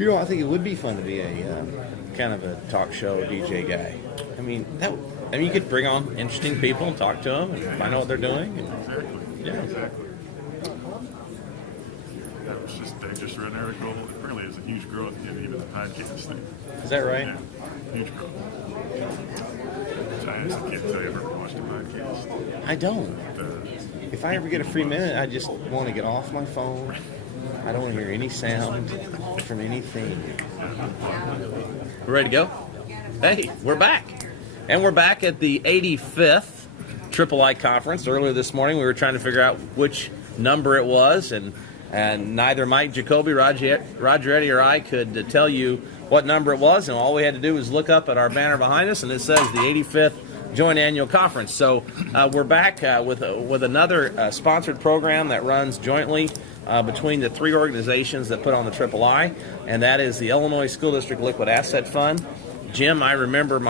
I think it would be fun to be a kind of a talk show DJ guy. I mean, you could bring on interesting people and talk to them and find out what they're doing. Exactly. Yeah. Exactly. That was I just read an article. Apparently, there's a huge growth in even the podcast thing. Is that right? Yeah, huge growth. I can't tell you I've ever watched a podcast. I don't. If I ever get a free minute, I just want to get off my phone. I don't want to hear any sound from anything. We're ready to go? Hey, we're back. And we're back at the 85th Triple I Conference. Earlier this morning, we were trying to figure out which number it was, and neither Mike Jacoby, Rogeretti, or I could tell you what number it was, and all we had to do was look up at our banner behind us, and it says the 85th Joint Annual Conference. So we're back with another sponsored program that runs jointly between the three organizations that put on the Triple I, and that is the Illinois School District Liquid Asset Fund. Jim, I remember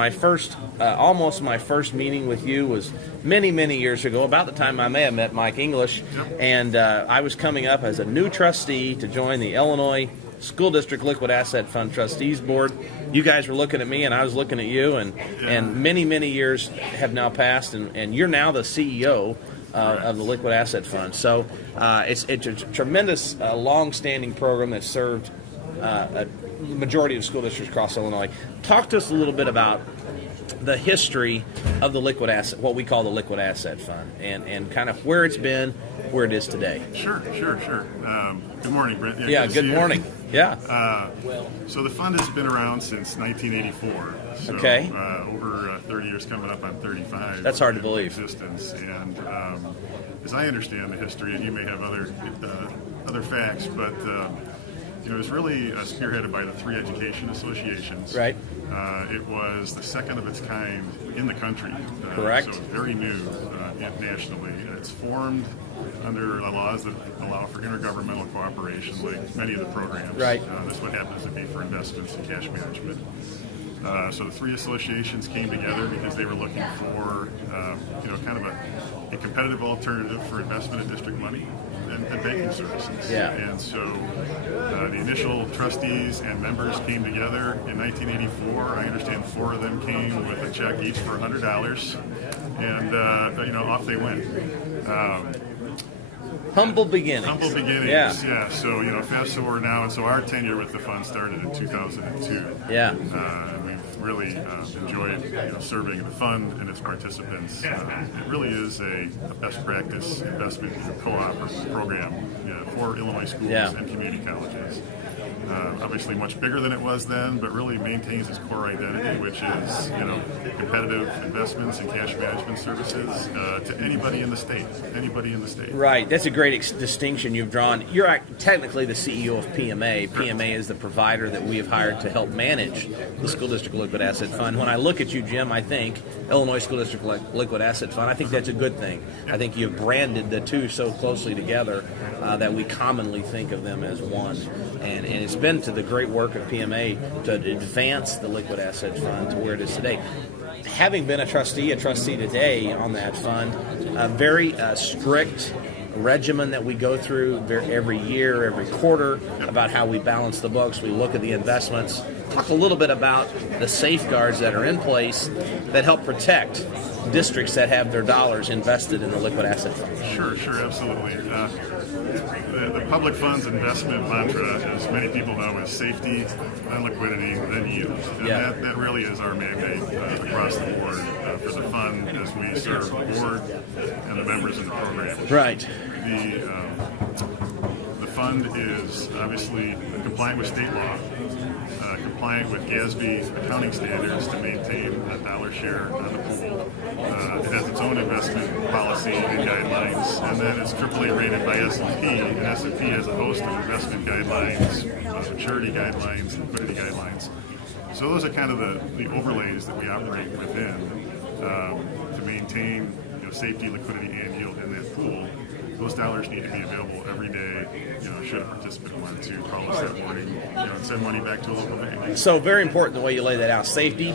almost my first meeting with you was many, many years ago, about the time I may have met Mike English, and I was coming up as a new trustee to join the Illinois School District Liquid Asset Fund Trustees Board. You guys were looking at me, and I was looking at you, and many, many years have now passed, and you're now the CEO of the Liquid Asset Fund. So it's a tremendous, long-standing program that served a majority of school districts across Illinois. Talk to us a little bit about the history of the liquid asset, what we call the Liquid Asset Fund, and kind of where it's been, where it is today. Sure. Good morning, Brent. Yeah, good morning. Yeah. So the fund has been around since 1984. So, okay. Over 30 years, coming up on 35. That's hard to believe. Existence. And as I understand the history, and you may have other facts, but it was really spearheaded by the three education associations. Right. It was the second of its kind in the country. Correct. So very new nationally. It's formed under the laws that allow for intergovernmental cooperation, like many of the programs. Right. That's what happens to be for investments and cash management. So the three associations came together because they were looking for, kind of a competitive alternative for investment in district money and banking services. Yeah. And so the initial trustees and members came together in 1984. I understand 4 of them came with a check each for $100, and off they went. Humble beginnings. Yeah. So fast forward now, and so our tenure with the fund started in 2002. Yeah. And we've really enjoyed serving the fund and its participants. It really is a best practice investment co-op program for Illinois schools and community colleges. Obviously much bigger than it was then, but really maintains its core identity, which is competitive investments and cash management services to anybody in the state. Right. That's a great distinction you've drawn. You're technically the CEO of PMA. PMA is the provider that we have hired to help manage the School District Liquid Asset Fund. When I look at you, Jim, I think Illinois School District Liquid Asset Fund, I think that's a good thing. I think you've branded the two so closely together that we commonly think of them as one. And it's been to the great work of PMA to advance the Liquid Asset Fund to where it is today. Having been a trustee today on that fund, a very strict regimen that we go through every year, every quarter, about how we balance the books. We look at the investments. Talk a little bit about the safeguards that are in place that help protect districts that have their dollars invested in the Liquid Asset Fund. Sure, absolutely. The public funds investment mantra, as many people know, is safety, then liquidity, then yield. And that really is our mandate across the board for the fund as we serve the board and the members of the program. Right. The fund is obviously compliant with state law, compliant with GASB accounting standards to maintain a dollar share on the pool. It has its own investment policy and guidelines, and then it's AAA rated by S&P, and S&P has a host of investment guidelines, maturity guidelines, liquidity guidelines. So those are kind of the overlays that we operate within to maintain safety, liquidity, and yield in that pool. Those dollars need to be available every day, should a participant want to call us that morning, and send money back to a local bank. So very important the way you lay that out. Safety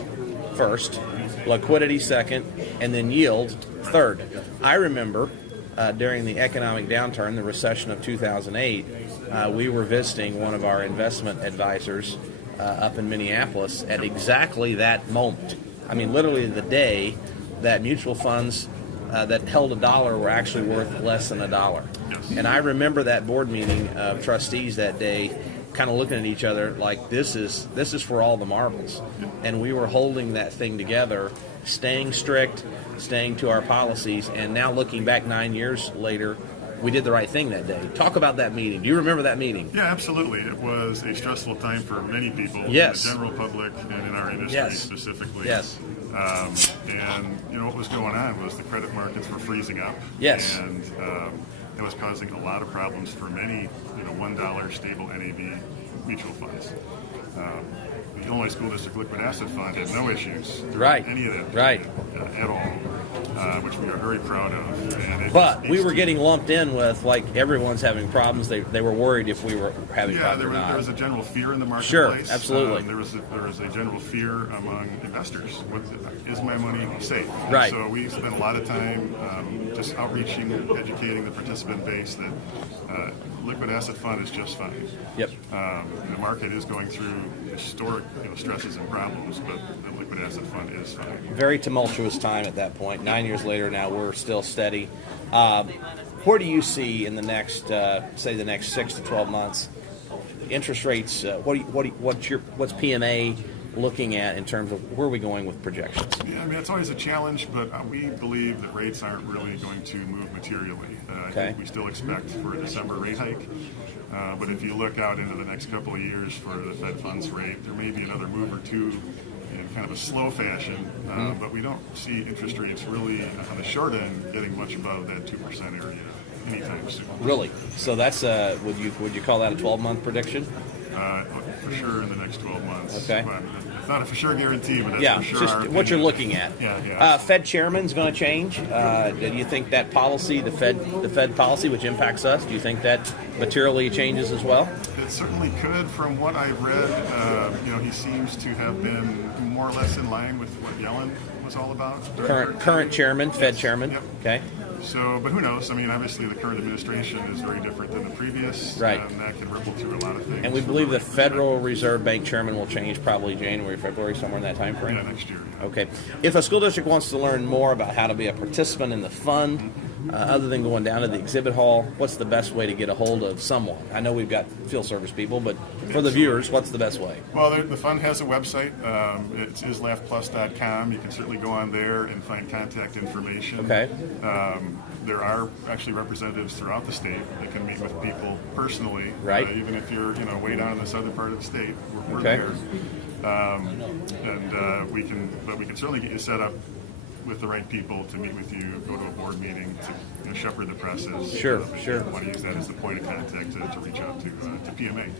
first, liquidity second, and then yield third. I remember during the economic downturn, the recession of 2008, we were visiting one of our investment advisors up in Minneapolis at exactly that moment. I mean, literally the day that mutual funds that held $1 were actually worth less than $1. Yes. And I remember that board meeting of trustees that day kind of looking at each other like this is for all the marbles. And we were holding that thing together, staying strict, staying to our policies, and now looking back 9 years later, we did the right thing that day. Talk about that meeting. Do you remember that meeting? Yeah, absolutely. It was a stressful time for many people, Yes. in the general public and in our industry Yes. specifically. Yes. And what was going on was the credit markets were freezing up. Yes. And it was causing a lot of problems for many, $1 stable NAV mutual funds. The Illinois School District Liquid Asset Fund had no issues. Right. Any of that. Right. At all. Which we are very proud of. And But we were getting lumped in with, like, everyone's having problems. They were worried if we were having problems or not. There was a general fear in the marketplace. Sure, absolutely. There was a general fear among investors. Is my money safe? Right. So we spent a lot of time just outreaching, educating the participant base that liquid asset fund is just fine. Yep. The market is going through historic stresses and problems, but the liquid asset fund is fine. Very tumultuous time at that point. 9 years later now, we're still steady. Where do you see in the next, say, the next 6 to 12 months, interest rates? What's PMA looking at in terms of where are we going with projections? Yeah, I mean, it's always a challenge, but we believe that rates aren't really going to move materially. I think we still expect for a December rate hike. But if you look out into the next couple of years for the Fed funds rate, there may be another move or two in kind of a slow fashion, but we don't see interest rates really on the short end getting much above that 2% area anytime soon. Really? So that's would you call that a 12-month prediction? For sure in the next 12 months. Okay. Well, it's not a for sure guarantee, but that's for sure just our what opinion. you're looking at. Yeah. Fed chairman's going to change. Do you think that policy, the Fed policy, which impacts us, do you think that materially changes as well? It certainly could. From what I've read, he seems to have been more or less in line with what Yellen was all about. Current chairman, Fed chairman. Yep. Okay. So, but who knows? I mean, obviously the current administration is very different than the previous. Right. And that can ripple through a lot of things. And we believe the Federal Reserve Bank chairman will change probably January, February, somewhere in that time frame? Yeah, next year. Yeah. Okay. If a school district wants to learn more about how to be a participant in the fund, other than going down to the exhibit hall, what's the best way to get a hold of someone? I know we've got field service people, but for the viewers, what's the best way? Well, the fund has a website. It's islafplus.com. You can certainly go on there and find contact information. Okay. There are actually representatives throughout the state that can meet with people personally. Right. Even if you're way down in the southern part of the state, we're Okay. there. We can certainly get you set up with the right people to meet with you, go to a board meeting, to shepherd the process. Sure. You want to use that as the point of contact to reach out to PMA.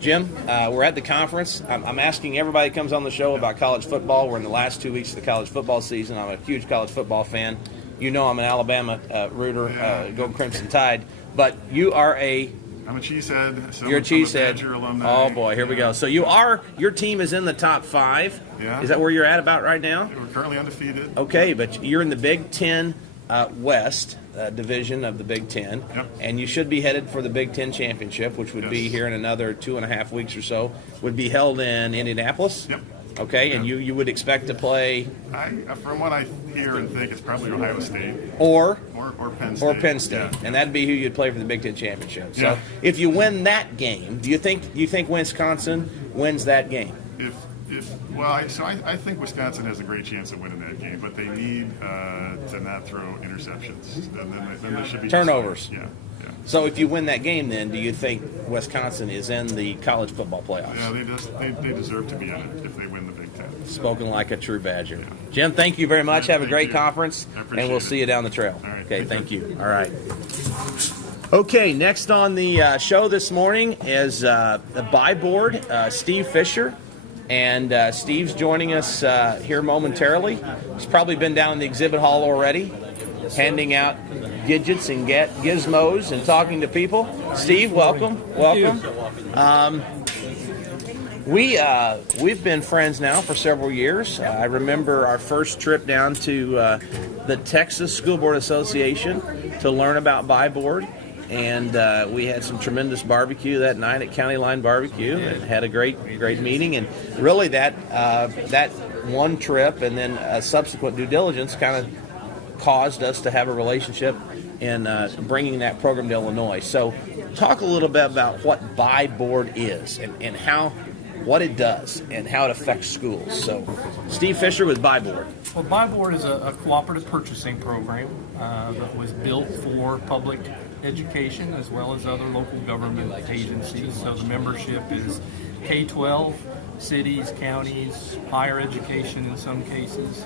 Jim, we're at the conference. I'm asking everybody that comes on the show about college football. We're in the last 2 weeks of the college football season. I'm a huge college football fan. You know I'm an Alabama rooter, go Crimson Tide. But you are I'm a cheesehead. So you're a I'm cheesehead. Badger alumni. Oh boy, here we go. So your team is in the top 5. Yeah. Is that where you're at about right now? We're currently undefeated. Okay, but you're in the Big Ten West division of the Big Ten, Yep. and you should be headed for the Big Ten championship, which would be Yes. here in another 2.5 weeks or so. Would be held in Indianapolis. Yep. Okay, and you would expect to play From what I hear and think, it's probably Ohio State or Penn State. Penn State, Yeah. and that'd be who you'd play for the Big Ten championship. So Yeah. if you win that game, do you think Wisconsin wins that game? I think Wisconsin has a great chance of winning that game, but they need to not throw interceptions. Then there should be Turnovers. Yeah. So if you win that game, then do you think Wisconsin is in the college football playoffs? Yeah, they deserve to be in it if they win the Big Ten. Spoken like a true Badger. Jim, thank you very much. Have a Thank gret you. conference, I appreciate and we'll it. see you down the trail. All right. Okay, thank you. All right. Okay, next on the show this morning is the buy board, Steve Fisher. And Steve's joining us here momentarily. He's probably been down in the exhibit hall already, handing out gadgets and gizmos and talking to people. Steve, welcome. We've been friends now for several years. I remember our first trip down to the Texas School Board Association to learn about Buy Board. And we had some tremendous barbecue that night at County Line Barbecue, and had a great meeting. And really, that one trip and then subsequent due diligence kind of caused us to have a relationship in bringing that program to Illinois. So, talk a little bit about what Buy Board is and what it does and how it affects schools. So, Steve Fisher with Buy Board. Well, Buy Board is a cooperative purchasing program that was built for public education as well as other local government agencies. So the membership is K-12, cities, counties, higher education in some cases,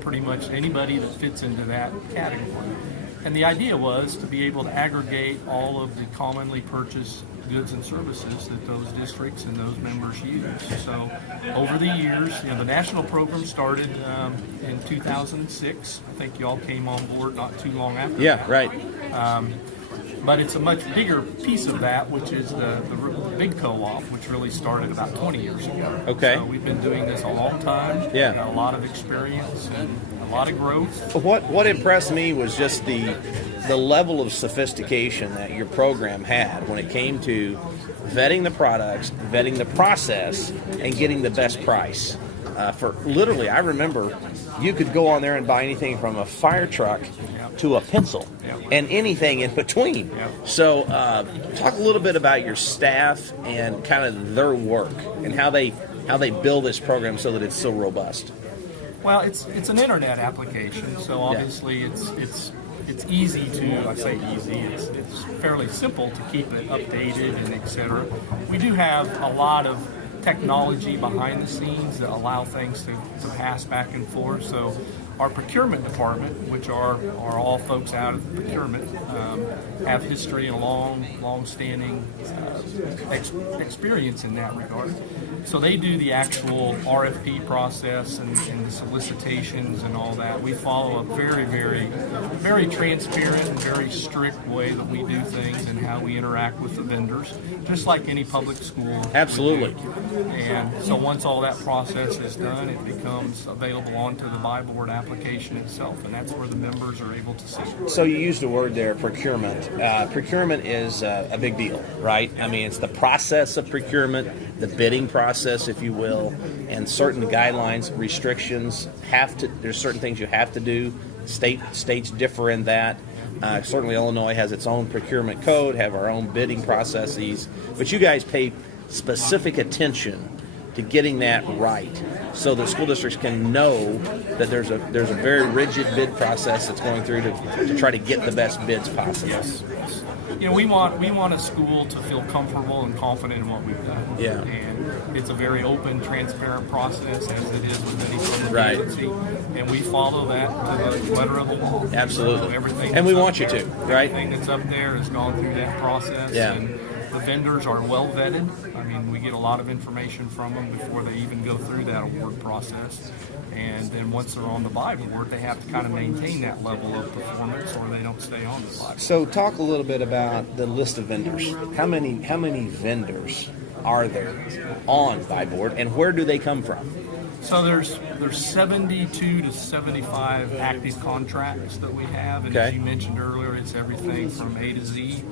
pretty much anybody that fits into that category. And the idea was to be able to aggregate all of the commonly purchased goods and services that those districts and those members use. So over the years, the national program started in 2006. I think y'all came on board not too long after that. Right. But it's a much bigger piece of that, which is the big co-op, which really started about 20 years ago. Okay. So we've been doing this a long time. Yeah. Got a lot of experience and a lot of growth. What impressed me was just the level of sophistication that your program had when it came to vetting the products, vetting the process, and getting the best price. For literally, I remember you could go on there and buy anything from a fire truck to a pencil and anything in between. So talk a little bit about your staff and kind of their work and how they build this program so that it's so robust. Well, it's an internet application, so obviously it's easy to, I say easy, it's fairly simple to keep it updated and etc. We do have a lot of technology behind the scenes that allow things to pass back and forth. So our procurement department, which are all folks out of procurement, have history and long-standing experience in that regard. So they do the actual RFP process and the solicitations and all that. We follow a very, very, very transparent and very strict way that we do things and how we interact with the vendors, just like any public school. Absolutely. And so once all that process is done, it becomes available onto the Buy Board application itself, and that's where the members are able to see it. So you used the word there, procurement. Procurement is a big deal, right? I mean, it's the process of procurement, the bidding process, if you will, and certain guidelines, restrictions. There's certain things you have to do. States differ in that. Certainly Illinois has its own procurement code, have our own bidding processes, but you guys pay specific attention to getting that right, so the school districts can know that there's a very rigid bid process that's going through to try to get the best bids possible. Yes. We want a school to feel comfortable and confident in what we've done. Yeah. And it's a very open, transparent process, as it is with any public agency. And we follow that to the letter of the law. Absolutely. So everything and we that's want you there, to, right? Everything that's up there has gone through that process. Yeah. And the vendors are well vetted. I mean, we get a lot of information from them before they even go through that award process. And then once they're on the Buy Board, they have to kind of maintain that level of performance, or they don't stay on the Buy Board. So talk a little bit about the list of vendors. How many vendors are there on Buy Board, and where do they come from? So there's 72 to 75 active contracts that we have, and as you mentioned earlier, it's everything from A to Z.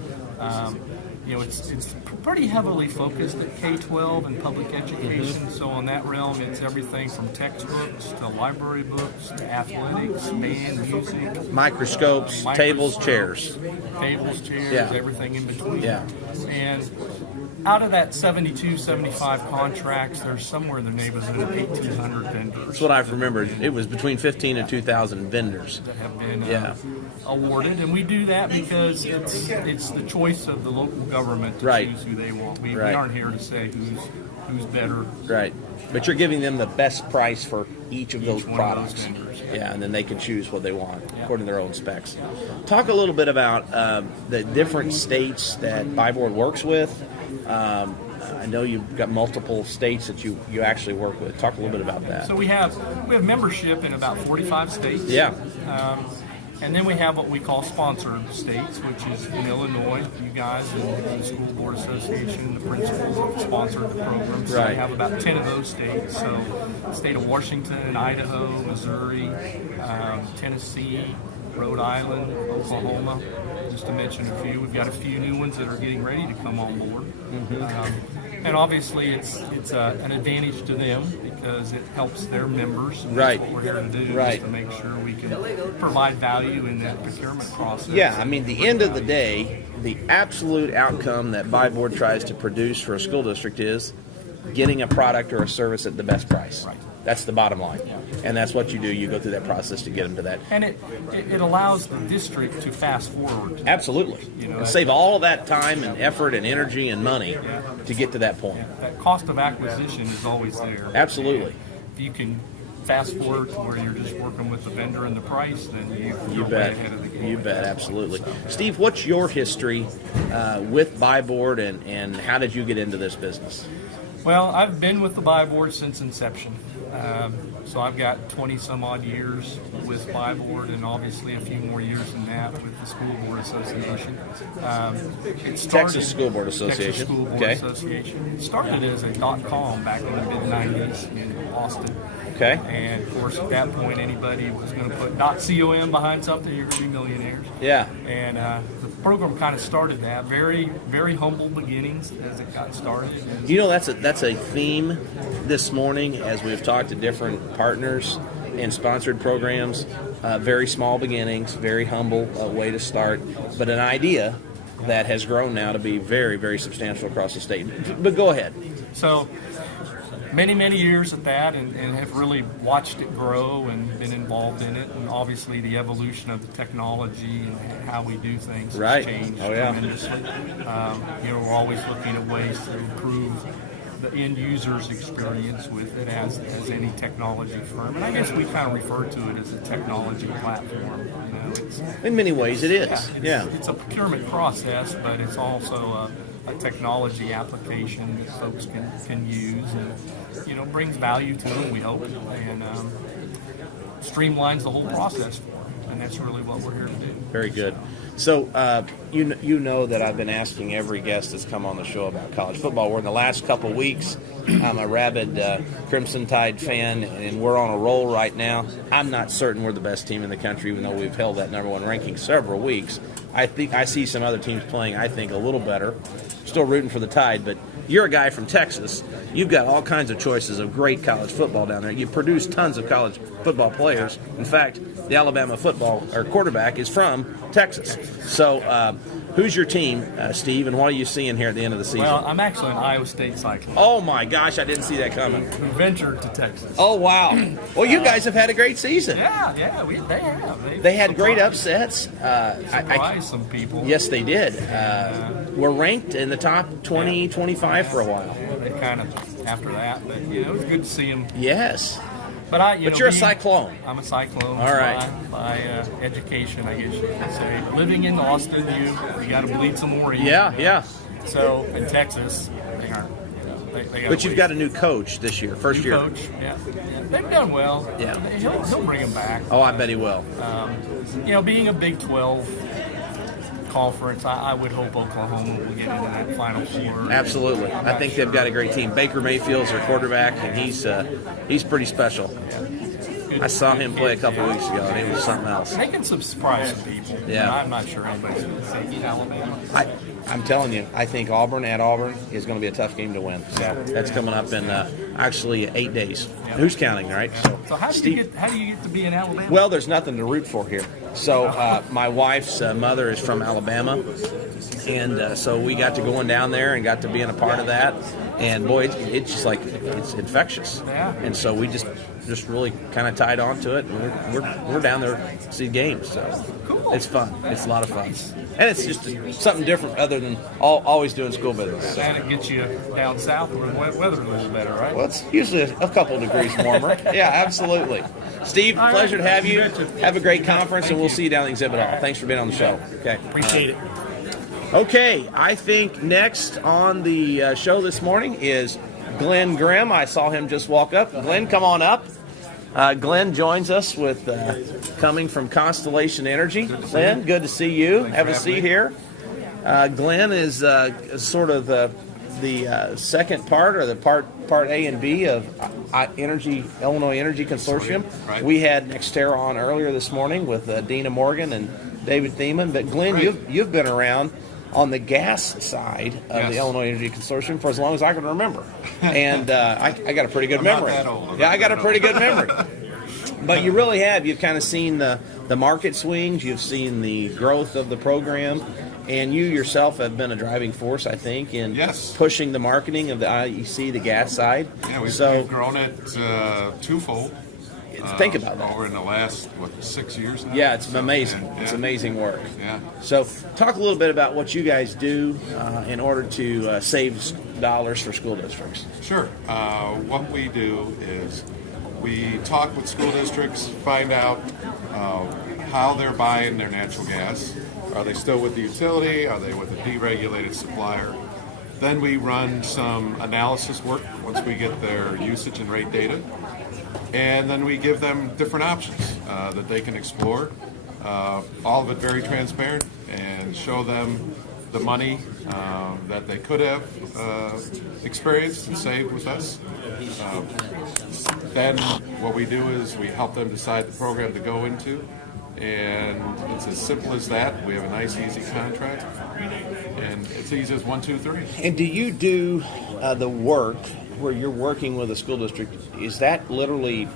It's pretty heavily focused at K-12 and public education. So on that realm, it's everything from textbooks to library books to athletics, band, music, microscopes, tables, chairs, everything in between. Yeah. And out of that 72, 75 contracts, there's somewhere in the neighborhood of 1,800 vendors. That's what I've remembered. It was between 15 and 2,000 vendors that have been awarded, and we do that because it's the choice of the local government to choose who they want. We aren't here to say who's better. Right. But you're giving them the best price for each of those products. And then they can choose what they want according to their own specs. Talk a little bit about the different states that Buy Board works with. I know you've got multiple states that you actually work with. Talk a little bit about that. So we have membership in about 45 states. Yeah. And then we have what we call sponsored states, which is in Illinois. You guys and the School Board Association and the principals have sponsored the program. So Right. we have about 10 of those states. So the state of Washington, Idaho, Missouri, Tennessee, Rhode Island, Oklahoma, just to mention a few. We've got a few new ones that are getting ready to come on board. And obviously it's an advantage to them because it helps their members. And Right. That's what we're here to do, Right. is to make sure we can provide value in that procurement process. Yeah, I mean, the end of the day, the absolute outcome that Buy Board tries to produce for a school district is getting a product or a service at the best price. Right. That's the bottom line. And that's what you do. You go through that process to get them to that. And it allows the district to fast forward. Absolutely. You know, And save all that time and effort and energy and money to get to that point. That cost of acquisition is always there. Absolutely. And if you can fast forward to where you're just working with the vendor and the price, then You you're way bet. ahead of the game. You bet, absolutely. Steve, what's your history with Buy Board and how did you get into this business? Well, I've been with the Buy Board since inception. So I've got 20 some odd years with Buy Board and obviously a few more years than that with the School Board Association. It started, Texas School Board Association. Texas School Board Okay. Association. It started as a .com back in the mid-90s in Austin. Okay. And of course, at that point, anybody was going to put .com behind something, you're going to be millionaires. Yeah. And the program kind of started that. Very, very humble beginnings as it got started. And You know, that's a theme this morning as we've talked to different partners and sponsored programs. Very small beginnings, very humble way to start, but an idea that has grown now to be very, very substantial across the state. But go ahead. so many years at that and have really watched it grow and been involved in it. And obviously the evolution of the technology and how we do things Right. has changed Oh, yeah. tremendously. We're always looking at ways to improve the end user's experience with it as any technology firm. And I guess we kind of refer to it as a technology platform. It's, In many ways, it is. Yeah. it's a procurement process, but it's also a technology application that folks can use and, brings value to them, we hope, and streamlines the whole process for them. And that's really what we're here to do. Very good. So you know that I've been asking every guest that's come on the show about college football. We're in the last couple weeks. I'm a rabid Crimson Tide fan, and we're on a roll right now. I'm not certain we're the best team in the country, even though we've held that number one ranking several weeks. I think I see some other teams playing, I think, a little better. Still rooting for the Tide, but you're a guy from Texas. You've got all kinds of choices of great college football down there. You produce tons of college football players. In fact, the Alabama football or quarterback is from Texas. So who's your team, Steve, and what are you seeing here at the end of the season? Well, I'm actually an Iowa State cyclist Oh, my gosh, I didn't see that coming. who ventured to Texas. Oh, wow. Well, you guys have had a great season. Yeah, they have. They had great upsets. Surprised some people. Yes, they did. We're ranked in the top 20, 25 for a while. They kind of after that, but it was good to see them. Yes. But you're a Cyclone. I'm a Cyclone. All right. By education, I guess you could say. Living in Austin, you got to bleed some more. Yeah. So in Texas, they aren't. They got. But you've got a new coach this year, first new year. coach. Yeah. They've done well. Yeah. He'll bring them back. Oh, I bet he will. Being a Big 12 conference, I would hope Oklahoma will get into that Final Four. Absolutely. I think they've got a great team. Baker Mayfield's their quarterback, and he's pretty special. I saw him play a couple weeks ago, and he was something else. They can surprise some people. Yeah. I'm not sure anybody's going to say Alabama. I'm telling you, I think Auburn at Auburn is going to be a tough game to win. So that's coming up in actually 8 days. Yeah. Who's counting, right? So how do you get to be in Alabama? Well, there's nothing to root for here. So my wife's mother is from Alabama, and so we got to going down there and got to being a part of that. And boy, it's just like it's infectious. Yeah. And so we just really kind of tied on to it. And we're down there to see games. So Cool. it's fun. It's a lot of fun. And it's just something different other than always doing school business. So. And it gets you down south where the weather's a little better, right? Well, it's usually a couple degrees warmer. Yeah, absolutely. Steve, All right. pleasure to have you. Have a great conference, and we'll see you down at the exhibit hall. Thanks for being on the show. Okay. Appreciate it. Okay, I think next on the show this morning is Glenn Grimm. I saw him just walk up. Glenn, come on up. Glenn joins us with coming from Constellation Energy. Glenn, good to see you. Have a seat here. Glenn is sort of the second part, or the part A and B of Illinois Energy Consortium. Right. We had Nextera on earlier this morning with Dina Morgan and David Thiemann. But Glenn, you've been around on the gas side of the Illinois Energy Consortium for as long as I can remember, and I got a pretty good memory. Not that old. Yeah, I got a pretty good memory. But you really have. You've kind of seen the market swings. You've seen the growth of the program. And you yourself have been a driving force, I think, in pushing the marketing of the IEC, the gas side. Yeah, we've grown it twofold. Think about that. Over in the last, 6 years now? Yeah, it's amazing. It's amazing work. Yeah. So talk a little bit about what you guys do in order to save dollars for school districts. Sure. What we do is we talk with school districts, find out how they're buying their natural gas. Are they still with the utility? Are they with a deregulated supplier? Then we run some analysis work once we get their usage and rate data. And then we give them different options that they can explore. All of it very transparent, and show them the money that they could have experienced and saved with us. Then what we do is we help them decide the program to go into. And it's as simple as that. We have a nice, easy contract, and it's easy as 1, 2, 3. And do you do the work where you're working with a school district? Is that literally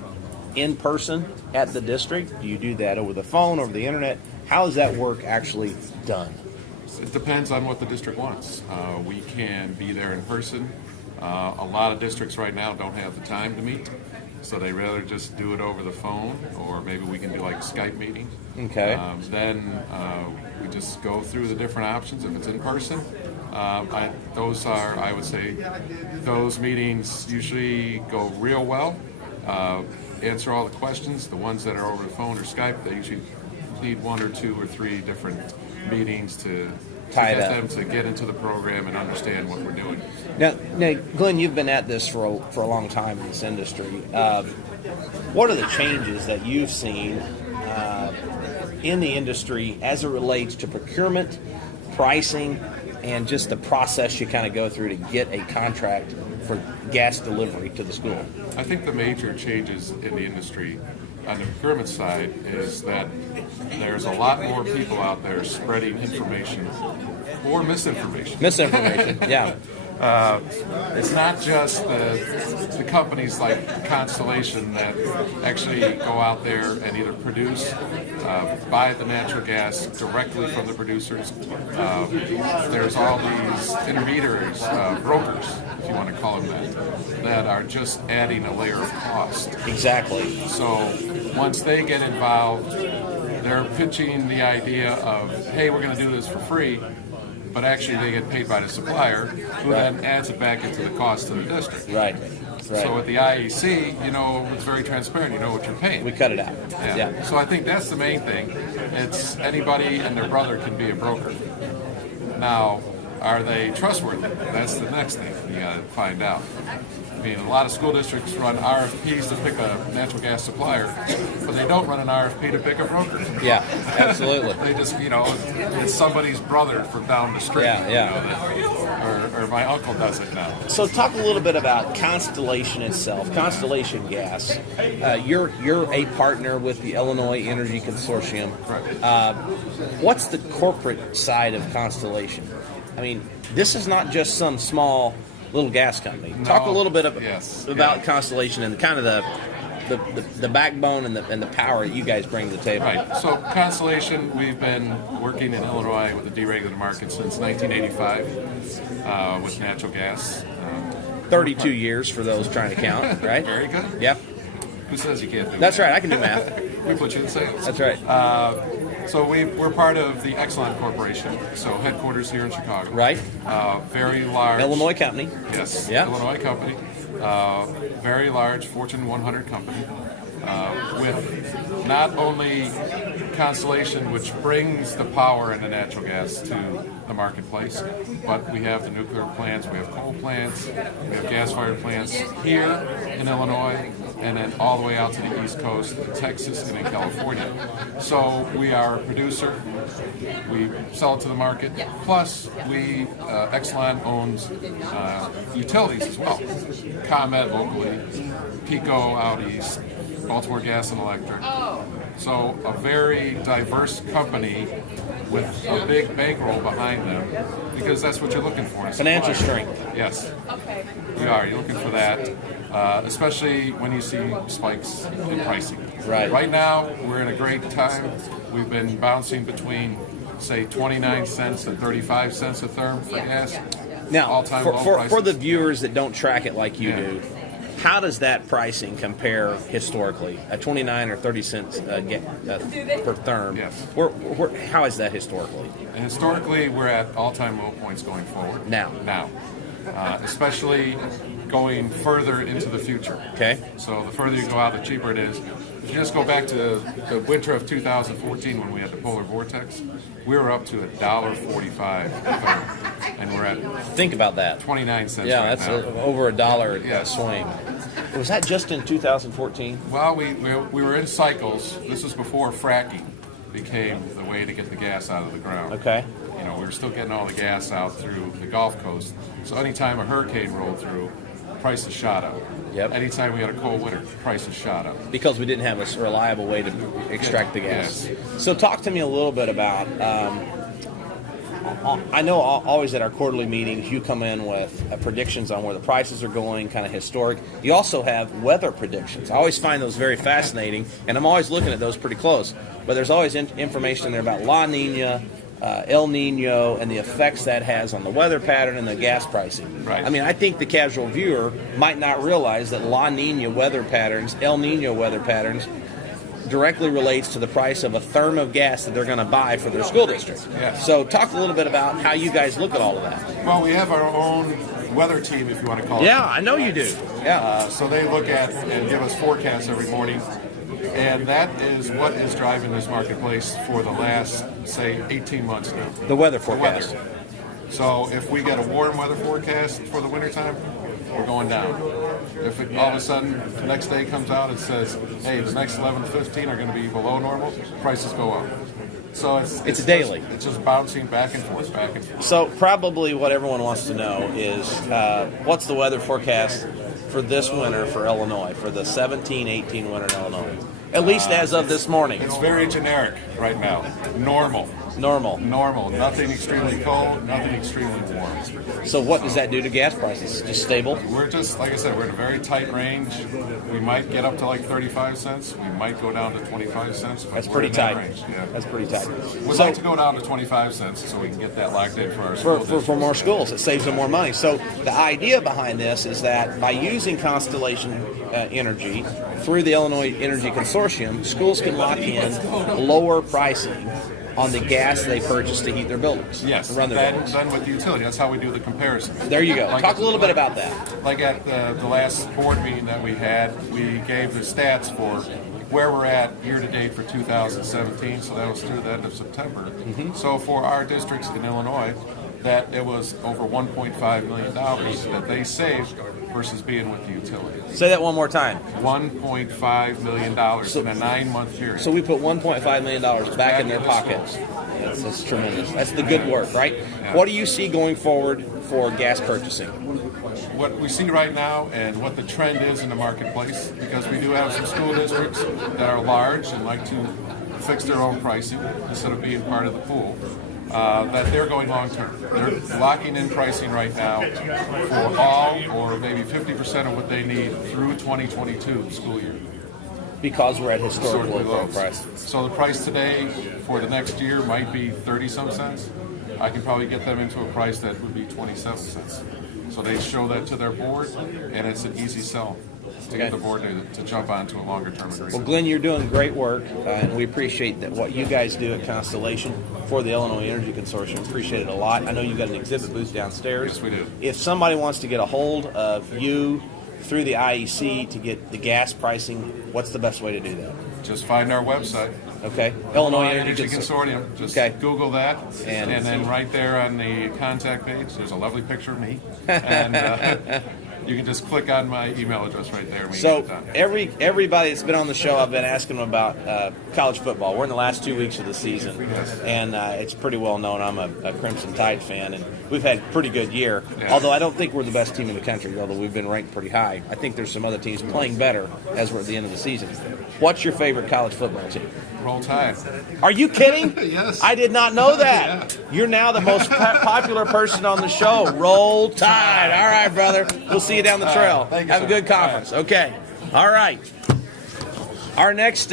in person at the district? Do you do that over the phone, over the internet? How is that work actually done? It depends on what the district wants. We can be there in person. A lot of districts right now don't have the time to meet. So they rather just do it over the phone, or maybe we can do like a Skype meeting. Okay. Then we just go through the different options. If it's in person, I would say, those meetings usually go real well. Answer all the questions. The ones that are over the phone or Skype, they usually need 1 or 2 or 3 different meetings to get them to get into the program and understand what we're doing. Now, Glenn, you've been at this for a long time in this industry. What are the changes that you've seen in the industry as it relates to procurement, pricing, and just the process you kind of go through to get a contract for gas delivery to the school? I think the major changes in the industry on the procurement side is that there's a lot more people out there spreading information or misinformation. Misinformation, yeah. It's not just the companies like Constellation that actually go out there and either produce, buy the natural gas directly from the producers. There's all these intermediaries, brokers, if you want to call them that are just adding a layer of cost. Exactly. So once they get involved, they're pitching the idea of, hey, we're going to do this for free, but actually they get paid by the supplier, who then adds it back into the cost of the district. Right. So with the IAC, it's very transparent. You know what you're paying. We cut it out. Yeah. So I think that's the main thing. It's anybody and their brother can be a broker. Now, are they trustworthy? That's the next thing you got to find out. I mean, a lot of school districts run RFPs to pick a natural gas supplier, but they don't run an RFP to pick a broker. Yeah, absolutely. They just, it's somebody's brother from down the street. Or my uncle does it now. So talk a little bit about Constellation itself, Constellation Gas. You're a partner with the Illinois Energy Consortium. Correct. What's the corporate side of Constellation? I mean, this is not just some small little gas company. Talk a little bit about Constellation and kind of the backbone and the power that you guys bring to the table. Right. So Constellation, we've been working in Illinois with the deregulated market since 1985 with natural gas. 32 years for those trying to count, right? Very good. Yep. Who says you can't do That's math? right. I can do math. We put you in sales. That's right. So we're part of the Exelon Corporation, so headquarters here in Chicago. Right. Very large. Illinois company. Yes. Yeah. Illinois company. Very large Fortune 100 company with not only Constellation, which brings the power and the natural gas to the marketplace, but we have the nuclear plants, we have coal plants, we have gas-fired plants here in Illinois. and then all the way out to the East Coast, in Texas and in California. So we are a producer. We sell it to the market. Plus, Exelon owns utilities as well. ComEd locally, Pico out east, Baltimore Gas and Electric. So a very diverse company with a big bankroll behind them, because that's what you're looking for. Financial strength. Yes. Okay. You're looking for that, especially when you see spikes in pricing. Right. Right now, we're in a great time. We've been bouncing between, say, 29 cents and 35 cents a therm for gas. Now, all-time low for prices. the viewers that don't track it like you do, how does that pricing compare historically? 29 or 30 cents per therm. Yes. How is that historically? And historically, we're at all-time low points going forward. Now. Especially going further into the future. Okay. So the further you go out, the cheaper it is. If you just go back to the winter of 2014 when we had the polar vortex, we were up to $1.45 a therm, and we're at Think about that. 29 cents. Yeah, right that's now. over $1 Yes. swing. Was that just in 2014? Well, we were in cycles. This was before fracking became the way to get the gas out of the ground. Okay. You know, we were still getting all the gas out through the Gulf Coast. So anytime a hurricane rolled through, prices shot up. Yep. Anytime we had a cold winter, prices shot up. Because we didn't have a reliable way to extract the gas. Yes. So talk to me a little bit about, I know always at our quarterly meetings you come in with predictions on where the prices are going, kind of historic. You also have weather predictions. I always find those very fascinating, and I'm always looking at those pretty close. But there's always information in there about La Nina, El Nino, and the effects that has on the weather pattern and the gas pricing. Right. I mean, I think the casual viewer might not realize that La Nina weather patterns, El Nino weather patterns, directly relates to the price of a therm of gas that they're going to buy for their school district. Yes. So talk a little bit about how you guys look at all of that. Well, we have our own weather team, if you want to call it. Yeah, I know you do. Yeah. So they look at and give us forecasts every morning. And that is what is driving this marketplace for the last, say, 18 months now. The weather The forecast. weather. So if we get a warm weather forecast for the wintertime, we're going down. If all of a sudden the next day comes out and says, hey, the next 11 to 15 are going to be below normal, prices go up. So it's daily. It's just bouncing back and forth, back and forth. So probably what everyone wants to know is what's the weather forecast for this winter for Illinois, for the 17-18 winter in Illinois? At least as of this morning. It's very generic right now. Normal. Normal. Nothing extremely cold, nothing extremely warm. So what does that do to gas prices? Just stable? We're just, like I said, we're in a very tight range. We might get up to like 35 cents. We might go down to 25 cents. But That's we're pretty in that tight. range. Yeah. That's pretty tight. We'd So like to go down to 25 cents so we can get that locked in for our school for more schools, it saves them more money. So the idea behind this is that by using Constellation Energy through the Illinois Energy Consortium, schools can lock in lower pricing on the gas they purchase to heat their buildings. Yes, to run their buildings. done with the utility. That's how we do the comparison. There you go. Like Talk a little bit about that. Like at the last board meeting that we had, we gave the stats for where we're at year to date for 2017. So that was through the end of September. Mm-hmm. So for our districts in Illinois, that it was over $1.5 million that they saved versus being with the utility. Say that one more time. $1.5 million in a 9-month period. So we put $1.5 million back in their pockets. That's tremendous. That's the good work, right? Yeah. What do you see going forward for gas purchasing? What we see right now and what the trend is in the marketplace, because we do have some school districts that are large and like to fix their own pricing instead of being part of the pool, that they're going long term. They're locking in pricing right now for all or maybe 50% of what they need through 2022 school year. Because we're at historically low lows. price. So the price today for the next year might be 30-some cents. I can probably get them into a price that would be 27 cents. So they show that to their board, and it's an easy sell to get the board to jump onto a longer-term agreement. Well, Glenn, you're doing great work, and we appreciate that what you guys do at Constellation for the Illinois Energy Consortium. Appreciate it a lot. I know you've got an exhibit booth downstairs. Yes, we do. If somebody wants to get a hold of you through the IEC to get the gas pricing, what's the best way to do that? Just find our website. Okay. Illinois Energy Energy Consortium. Just Okay. Google that, And- and then right there on the contact page, there's a lovely picture of me. And you can just click on my email address right there. And we So can get it done. everybody that's been on the show, I've been asking them about college football. We're in the last 2 weeks of the season, and it's pretty well known. I'm a Crimson Tide fan, and we've had a pretty good year. Yeah. Although I don't think we're the best team in the country, although we've been ranked pretty high. I think there's some other teams playing better as we're at the end of the season. What's your favorite college football team? Roll Tide. Are you kidding? Yes. I did not know that. You're now the most popular person on the show. Roll Tide. All right, brother. We'll see you down the trail. Thank you, Have a sir. good conference. Okay. All right. Our next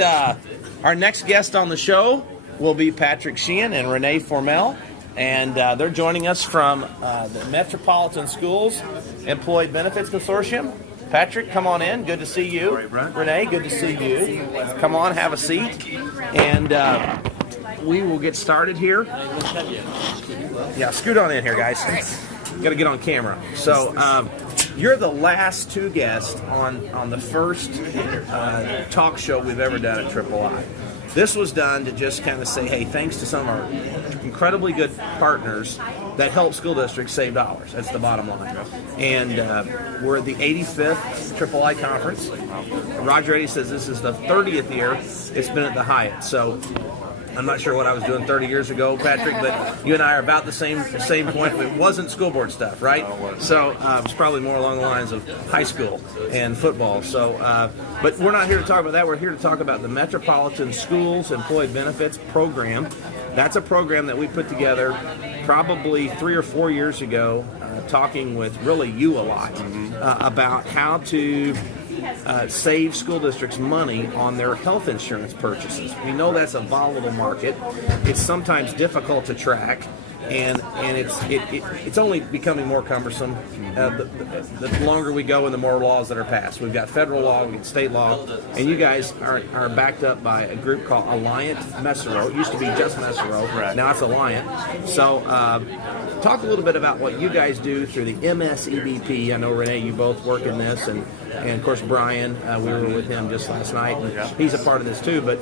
guest on the show will be Patrick Sheehan and Renee Formel, and they're joining us from the Metropolitan Schools Employee Benefits Consortium. Patrick, come on in. Good to see you. Renee, good to see you. Come on, have a seat. And we will get started here. Yeah, scoot on in here, guys. Got to get on camera. So you're the last two guests on the first talk show we've ever done at Triple I. This was done to just kind of say, hey, thanks to some of our incredibly good partners that help school districts save dollars. That's the bottom line. And we're at the 85th Triple I conference. Roger Eddy says this is the 30th year it's been at the Hyatt. So I'm not sure what I was doing 30 years ago, Patrick, but you and I are about the same point. It wasn't school board stuff, right? So it was probably more along the lines of high school and football. So, but we're not here to talk about that. We're here to talk about the Metropolitan Schools Employee Benefits Program. That's a program that we put together probably 3 or 4 years ago, talking with really you a lot about how to save school districts money on their health insurance purchases. We know that's a volatile market. It's sometimes difficult to track, and it's only becoming more cumbersome the longer we go and the more laws that are passed. We've got federal law, we've got state law, and you guys are backed up by a group called Alliant Messero. It used to be just Messero. Right. Now it's Alliant. So talk a little bit about what you guys do through the MSEBP. I know, Renee, you both work in this, and of course Brian, we were with him just last night, and he's a part of this too. But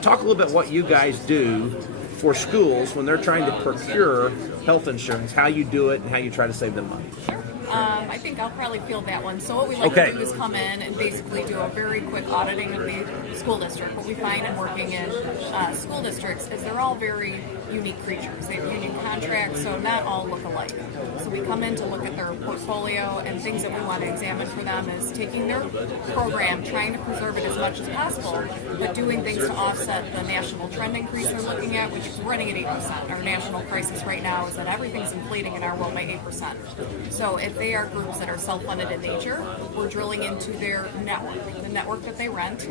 talk a little bit what you guys do for schools when they're trying to procure health insurance, how you do it and how you try to save them money. I think I'll probably field that one. So what we like to do is come in and basically do a very quick auditing of the school district. What we find in working in school districts is they're all very unique creatures. They have union contracts, so not all look alike. So we come in to look at their portfolio, and things that we want to examine for them is taking their program, trying to preserve it as much as possible, but doing things to offset the national trend increase they're looking at, which is running at 8%. Our national crisis right now is that everything's inflating in our world by 8%. So if they are groups that are self-funded in nature, we're drilling into their network, the network that they rent,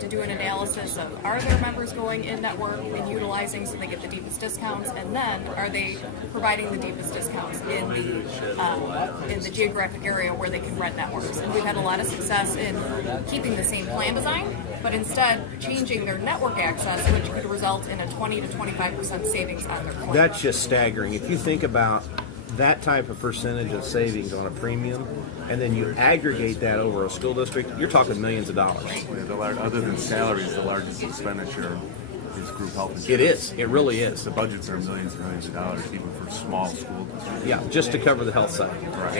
to do an analysis of are their members going in network and utilizing so they get the deepest discounts, and then are they providing the deepest discounts in the geographic area where they can rent networks. And we've had a lot of success in keeping the same plan design, but instead changing their network access, which could result in a 20 to 25% savings on their plan. That's just staggering. If you think about that type of percentage of savings on a premium, and then you aggregate that over a school district, you're talking millions of dollars. Other than salaries, the largest expenditure is group health insurance. It is. It really is. The budgets are millions and millions of dollars, even for small school districts. Yeah, just to cover the health side. Right.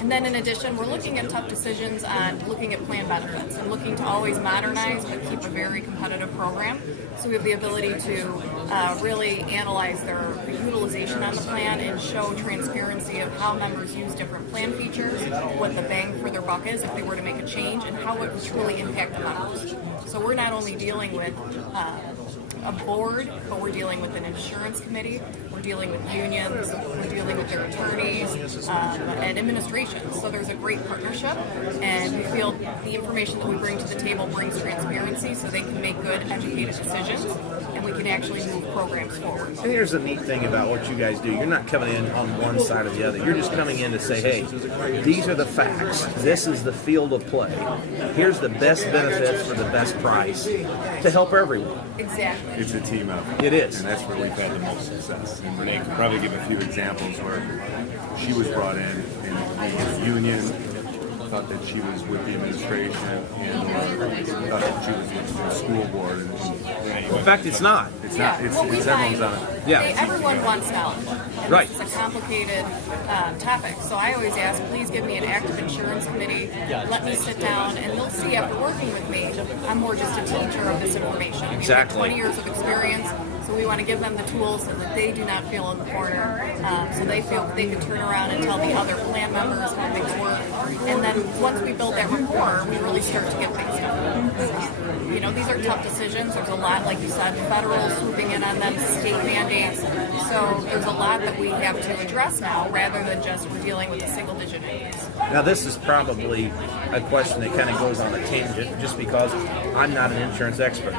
And then in addition, we're looking at tough decisions on looking at plan benefits and looking to always modernize but keep a very competitive program. So we have the ability to really analyze their utilization on the plan and show transparency of how members use different plan features, what the bang for their buck is if they were to make a change, and how it would truly impact the members. So we're not only dealing with a board, but we're dealing with an insurance committee, we're dealing with unions, we're dealing with their attorneys, and administration. So there's a great partnership, and we feel the information that we bring to the table brings transparency so they can make good, educated decisions, and we can actually move programs forward. And here's the neat thing about what you guys do. You're not coming in on one side or the other. You're just coming in to say, hey, these are the facts. This is the field of play. Here's the best benefits for the best price to help everyone. Exactly. It's a team effort. It is. And that's where we've had the most success. And Renee could probably give a few examples where she was brought in and the union thought that she was with the administration and thought that she was with the school board. In fact, it's not. It's Yeah, not. It's what we everyone's find, on it. Yeah. everyone wants knowledge. And Right. This is a complicated topic, so I always ask, please give me an active insurance committee. Let me sit down, and you'll see after working with me, I'm more just a teacher of this information. Exactly. We have 20 years of experience, so we want to give them the tools so that they do not feel in the corner, so they feel that they can turn around and tell the other plan members how things work. And then once we build that rapport, we really start to get things done. You know, these are tough decisions. There's a lot, like you said, federal swooping in on them, state mandates. So there's a lot that we have to address now rather than just we're dealing with a single-digit increase. Now, this is probably a question that kind of goes on a tangent just because I'm not an insurance expert.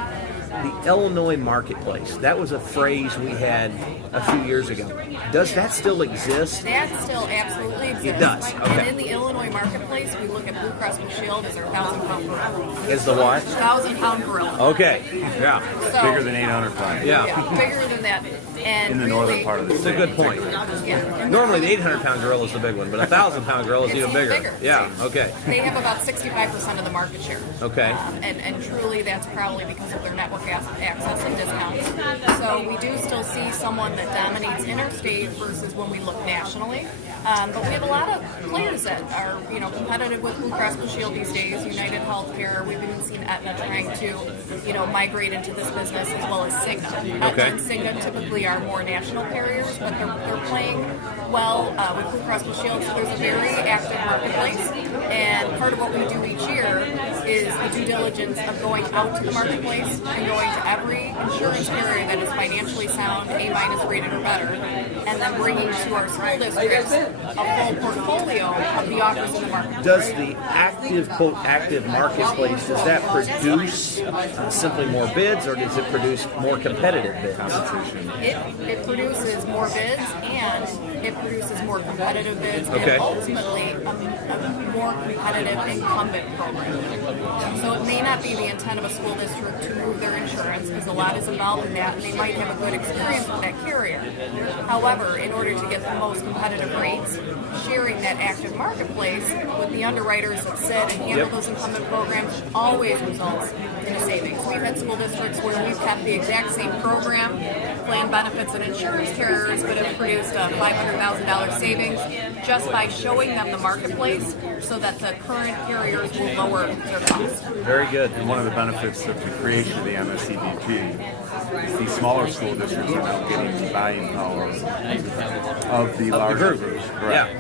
The Illinois marketplace, that was a phrase we had a few years ago. Does that still exist? That still absolutely exists. It does, okay. And in the Illinois marketplace, we look at Blue Cross Blue Shield as our 1,000-pound gorilla. Is the what? 1,000-pound gorilla. Okay, yeah. So, Bigger than 800 pounds. Yeah. bigger than that. And In the really, northern part of the It's a good point. Yeah. Normally, the 800-pound gorilla is the big one, but a 1,000-pound gorilla is It's even bigger. bigger. Yeah, okay. They have about 65% of the market share. Okay. And truly that's probably because of their network access and discounts. So we do still see someone that dominates interstate versus when we look nationally. But we have a lot of players that are, you know, competitive with Blue Cross Blue Shield these days, United Healthcare. We've even seen Aetna trying to, you know, migrate into this business as well as Cigna. Aetna Okay. and Cigna typically are more national carriers, but they're playing well with Blue Cross Blue Shield. So there's a very active marketplace. And part of what we do each year is the due diligence of going out to the marketplace and going to every insurance carrier that is financially sound, A- rated or better, and then bringing to our school districts a full portfolio of the offers in the market. Does the active, quote, active marketplace, does that produce simply more bids, or does it produce more competitive bids? It produces more bids and it produces more competitive bids Okay. and ultimately a more competitive incumbent program. So it may not be the intent of a school district to move their insurance because a lot is involved in that and they might have a good experience with that carrier. However, in order to get the most competitive rates, sharing that active marketplace with the underwriters that sit and handle Yep. those incumbent programs always results in a savings. We've had school districts where we've kept the exact same program, plan benefits and insurance carriers, but have produced a $500,000 savings just by showing them the marketplace so that the current carriers will lower their costs. Very good. And one of the benefits of the creation of the MSCDP is these smaller school districts are now getting the buying power of the larger groups. Correct.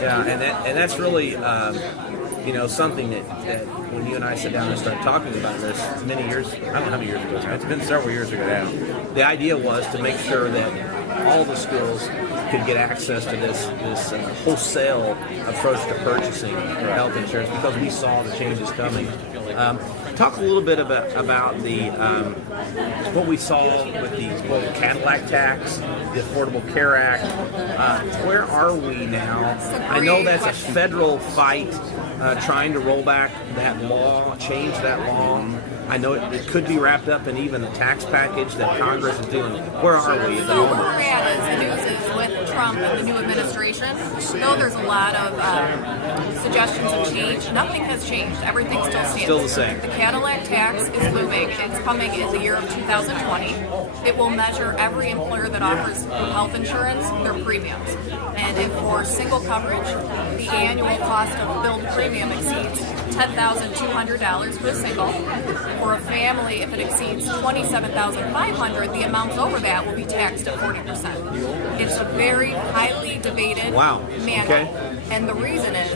Yeah, and that's really you know, something that when you and I sat down and started talking about this many years, I don't know how many years ago, it's been several years ago now. The idea was to make sure that all the schools could get access to this wholesale approach to purchasing health insurance because we saw the changes coming. Talk a little bit about the what we saw with the Cadillac tax, the Affordable Care Act. Where are we now? I know that's a federal fight trying to roll back that law, change that law. I know it could be wrapped up in even the tax package that Congress is doing. Where are we? So where we're at is the news is with Trump and the new administration, though there's a lot of suggestions of change, nothing has changed. Everything still stands. Still the same. The Cadillac tax is looming. It's coming in the year of 2020. It will measure every employer that offers health insurance, their premiums. And if for single coverage, the annual cost of billed premium exceeds $10,200 for a single. For a family, if it exceeds $27,500, the amounts over that will be taxed at 40%. It's a very highly debated mandate. Okay. And the reason is,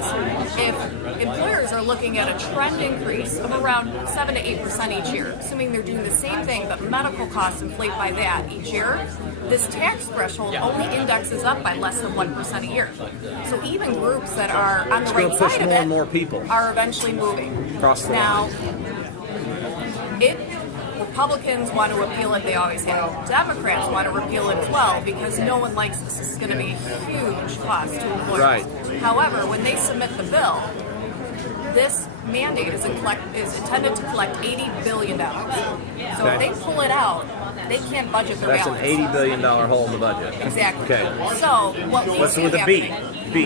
if employers are looking at a trend increase of around 7 to 8% each year, assuming they're doing the same thing, but medical costs inflate by that each year, this tax threshold only indexes up by less than 1% a year. So even groups that are on the right side of more it and more people are eventually moving. across the Now, line. Republicans want to repeal it, they always have. Democrats want to repeal it as well because no one likes this. This is going to be a huge cost to employers. Right. However, when they submit the bill, this mandate is intended to collect $80 billion. So Okay. if they pull it out, they can't budget their That's an balance. $80 billion hole in the budget. Exactly. Okay. So what we What's see with the B? happening, B.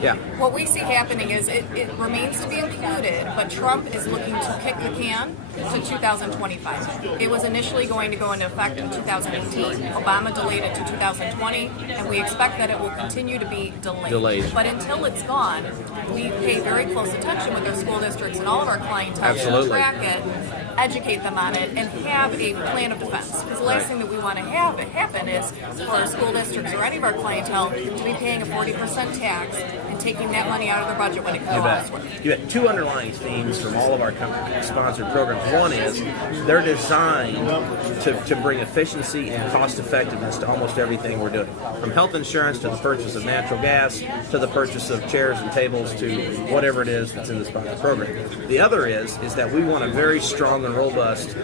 Yeah. what we see happening is it remains to be included, but Trump is looking to kick the can to 2025. It was initially going to go into effect in 2018. Obama delayed it to 2020, and we expect that it will continue to be delayed. But until it's gone, we pay very close attention with our school districts and all of our clientele Absolutely. to track it, educate them on it, and have a plan of defense. Because the last thing that we want to have it happen is for our school districts or any of our clientele to be paying a 40% tax and taking that money out of their budget when it comes elsewhere. You bet. Two underlying themes from all of our sponsored programs. One is they're designed to bring efficiency and cost effectiveness to almost everything we're doing. From health insurance to the purchase of natural gas to the purchase of chairs and tables to whatever it is that's in the sponsored program. The other is that we want a very strong and robust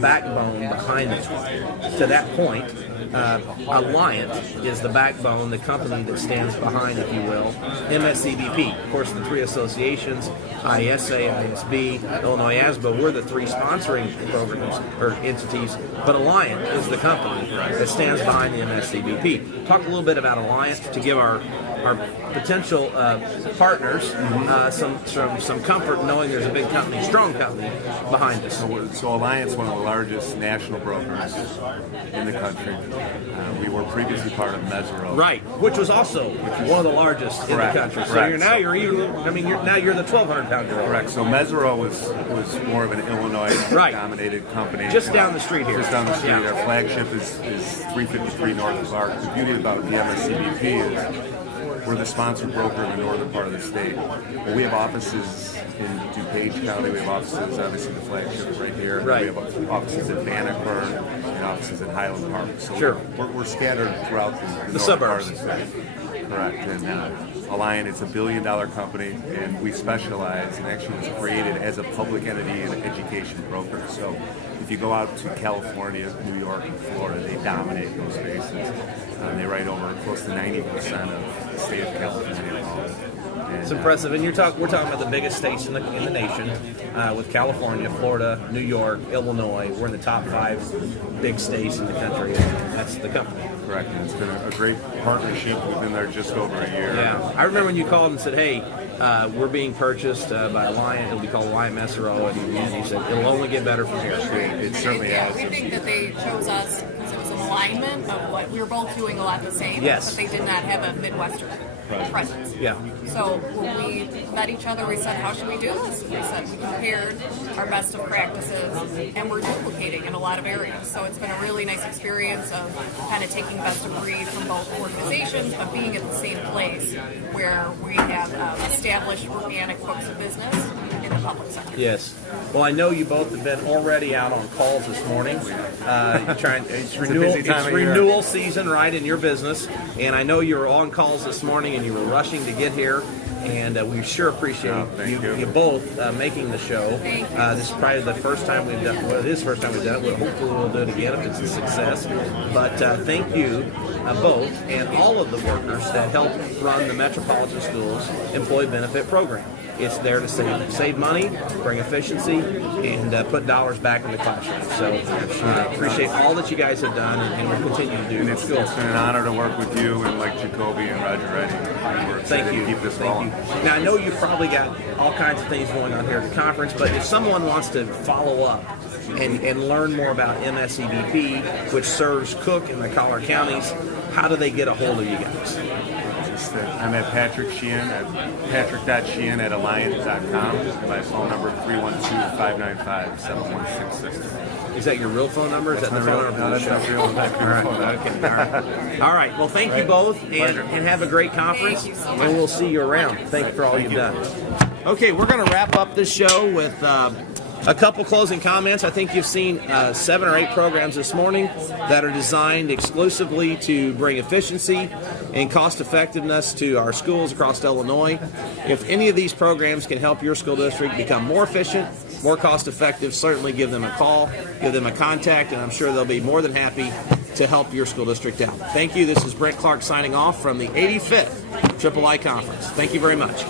backbone behind it. To that point, Alliant is the backbone, the company that stands behind, if you will, MSCBP. Of course, the three associations, IASA, ISB, Illinois ASBA, we're the three sponsoring programs or entities, but Alliant is the company that stands behind the MSCBP. Talk a little bit about Alliant to give our potential partners some comfort knowing there's a big company, strong company behind us. So Alliance, one of the largest national brokers in the country. We were previously part of Mesero. Right, which was also one of the largest in the country. So Correct. you're the 1,200-pound gorilla. Correct. So Mesero was more of an Illinois-dominated company. Just down the street here. Just down the street. Yeah. Our flagship is 353 North Clark. The beauty about the MSCBP is we're the sponsored broker in the northern part of the state. But we have offices in DuPage County. We have offices, obviously the flagship is right here. Right. We have offices in Bannockburn and offices in Highland Park. So Sure. we're scattered throughout the northern suburbs. part of the state. Correct. And Alliant, it's a $1 billion company, and we specialize, and actually was created as a public entity and education broker. So if you go out to California, New York, and Florida, they dominate those spaces. They write over close to 90% of the state of California alone. It's impressive, and we're talking about the biggest states in the nation, with California, Florida, New York, Illinois. We're in the top 5 big states in the country, and that's the company. Correct. And it's been a great partnership. We've been there just over a year. Yeah, I remember when you called and said, "Hey, we're being purchased by Alliant. It'll be called Alliant Mesero," and you said it'll only get better from here. It certainly has. We think that they chose us because it was an alignment of what we were both doing a lot the same. Yes. But they did not have a Midwestern presence. Yeah. So when we met each other, we said, how should we do this? We said we compared our best of practices, and we're duplicating in a lot of areas. So it's been a really nice experience of kind of taking best of breed from both organizations, but being at the same place where we have established organic books of business in the public sector. Yes. Well, I know you both have been already out on calls this morning. It's renewal season, right, in your business, and I know you were on calls this morning and you were rushing to get here. And we sure appreciate you both making the show. This is probably the first time we've done. Well, it is the first time we've done it. Well, hopefully we'll do it again if it's a success. But thank you both and all of the workers that help run the Metropolitan Schools Employee Benefit Program. It's there to save money, bring efficiency, and put dollars back in the classroom. So appreciate all that you guys have done and will continue to do. And it's been an honor to work with you and like Jacoby and Roger Reddy. We're excited to keep this rolling. Now, I know you've probably got all kinds of things going on here at the conference, but if someone wants to follow up and learn more about MSCBP, which serves Cook and the Collier counties, how do they get a hold of you guys? I'm at Patrick Sheehan at patrick.sheehan@alliant.com, and my phone number 312-595-7166. Is that your real phone number? Is that the phone number? No, that's not real. All right. All right. Well, thank you both, and have a great conference. Thank you so much. And we'll see you around. Thank you for all you've done. Okay, we're going to wrap up this show with a couple closing comments. I think you've seen 7 or 8 programs this morning that are designed exclusively to bring efficiency and cost effectiveness to our schools across Illinois. If any of these programs can help your school district become more efficient, more cost effective, certainly give them a call, give them a contact, and I'm sure they'll be more than happy to help your school district out. Thank you. This is Brent Clark signing off from the 85th III Conference. Thank you very much.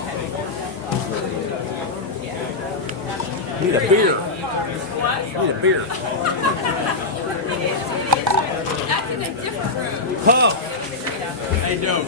Need a beer. Need a beer. That's in a different room. Oh, I know.